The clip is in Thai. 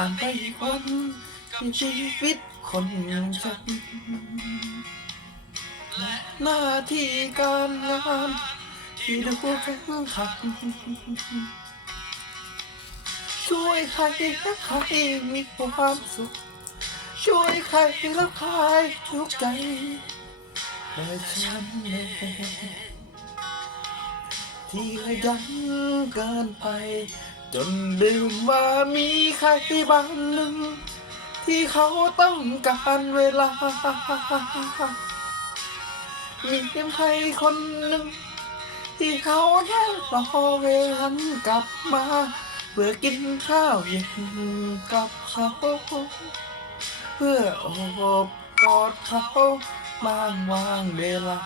ผ่านไปอีกวันในชีวิตคนอย่างฉันและหน้าที่การงานที่ดูแข็งขันช่วยใครและใครมีความสุขช่วยใครแล้วใครทุกข์ใจแต่ฉันเองที่ขยันเกินไปจนลืมว่ามีใครบางหนึ่งที่เขาต้องการเวลามีเพียงใครคนหนึ่งที่เขาแค่รอเวลากลับมาเพื่อกินข้าวเย็นกับเขาเพื่อโอบกอดเขาบางวางเวลา